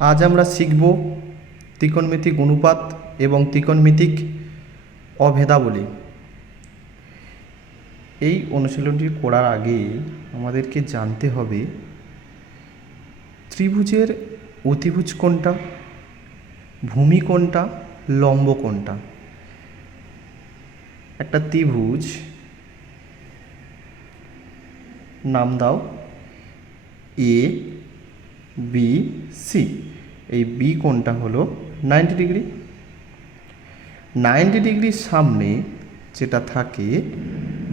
আজ আমরা শিখব ত্রিকোণমিতিক অনুপাত এবং ত্রিকোণমিতিক অভেদাবলী। এই অনুশীলনটি করার আগে আমাদেরকে জানতে হবে ত্রিভুজের অতিভুজ কোনটা, ভূমি কোনটা, লম্ব কোনটা। একটা ত্রিভুজ নাম দাও এ বি সি। এই বি কোণটা হলো 90 ডিগ্রি। 90 ডিগ্রির সামনে যেটা থাকে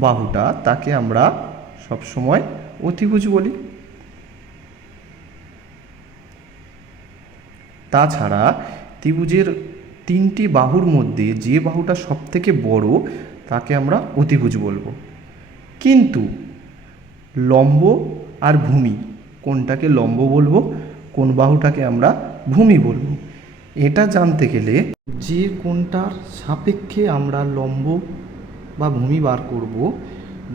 বাহুটা, তাকে আমরা সবসময় অতিভুজ বলি। তাছাড়া ত্রিভুজের তিনটি বাহুর মধ্যে যে বাহুটা সবথেকে বড় তাকে আমরা অতিভুজ বলবো। কিন্তু লম্ব আর ভূমি, কোনটাকে লম্ব বলবো, কোন বাহুটাকে আমরা ভূমি বলবো, এটা জানতে গেলে যে কোনটার সাপেক্ষে আমরা লম্ব বা ভূমি বার করব,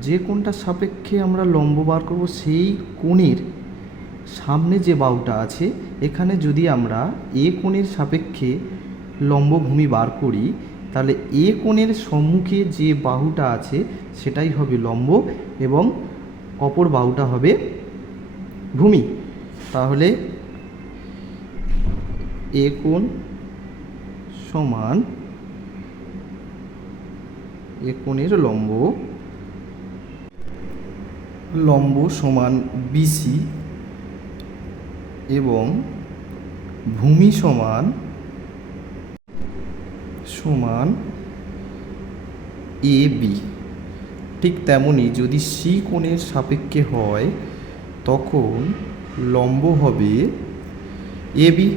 যে কোনটার সাপেক্ষে আমরা লম্ব বার করব সেই কোণের সামনে যে বাহুটা আছে, এখানে যদি আমরা এ কোণের সাপেক্ষে লম্ব ভূমি বার করি, তাহলে এ কোণের সম্মুখে যে বাহুটা আছে সেটাই হবে লম্ব এবং অপর বাহুটা হবে ভূমি। তাহলে এ কোণ সমান এ কোণের লম্ব, লম্ব সমান বিসি এবং ভূমি সমান এ বি। ঠিক তেমনই যদি সি কোণের সাপেক্ষে হয় তখন লম্ব হবে এ বি।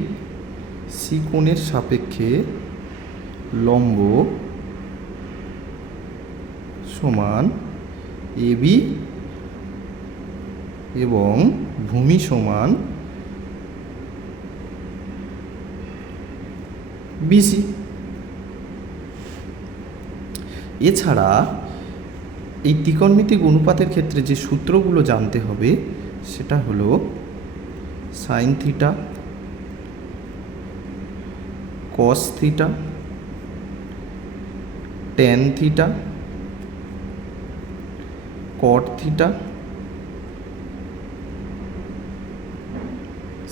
সি কোণের সাপেক্ষে লম্ব সমান এ বি এবং ভূমি সমান বিসি। এছাড়া এই ত্রিকোণমিতিক অনুপাতের ক্ষেত্রে যে সূত্রগুলো জানতে হবে সেটা হলো sine theta, cos theta, tan theta, cot theta,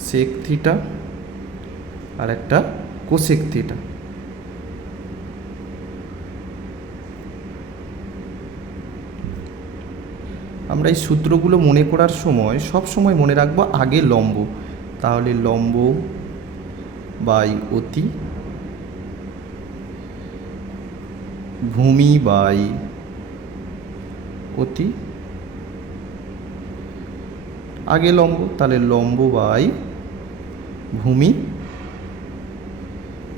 sec theta আর একটা কোসেক থিটা। আমরা এই সূত্রগুলো মনে করার সময় সব সময় মনে রাখবো আগে লম্ব, তাহলে লম্ব বাই অতি, ভূমি বাই অতি, আগে লম্ব তাহলে লম্ব বাই ভূমি,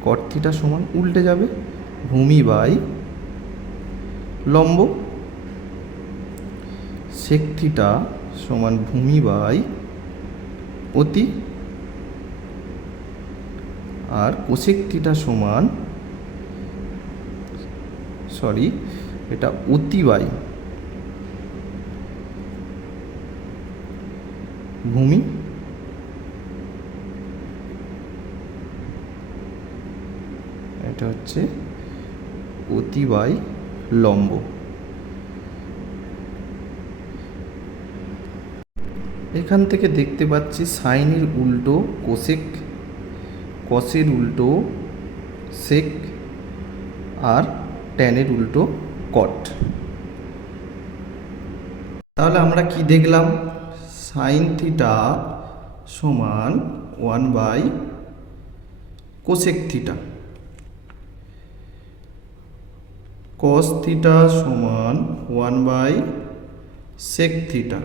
কট থিটা সমান উল্টে যাবে ভূমি বাই লম্ব, সেক থিটা সমান ভূমি বাই অতি, আর কোসেক থিটা সমান এটা অতি বাই ভূমি। এটা হচ্ছে অতি বাই লম্ব। এখান থেকে দেখতে পাচ্ছি সাইনের উল্টো কোসেক, কসের উল্টো সেক আর ট্যানের উল্টো কট। তাহলে আমরা কি দেখলাম? সাইন থিটা সমান 1 by cosec theta, cos theta সমান 1 বাই সেক থিটা,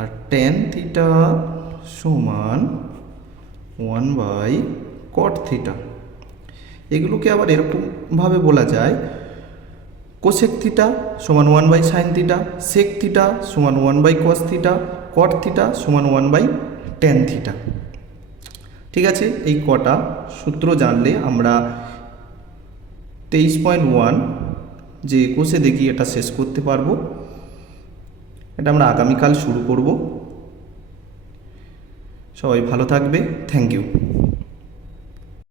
আর ট্যান থিটা সমান 1 বাই কট থিটা। এগুলোকে আবার এরকমভাবে বলা যায়, কোসেক থিটা সমান 1 by sine theta, sec theta সমান 1 by cos theta, cot theta সমান 1 বাই ট্যান থিটা। ঠিক আছে, এই কটা সূত্র জানলে আমরা 23.1 যে কোষে দেখি এটা শেষ করতে পারবো। এটা আমরা আগামীকাল শুরু করব। সবাই ভালো থাকবে। Thank you.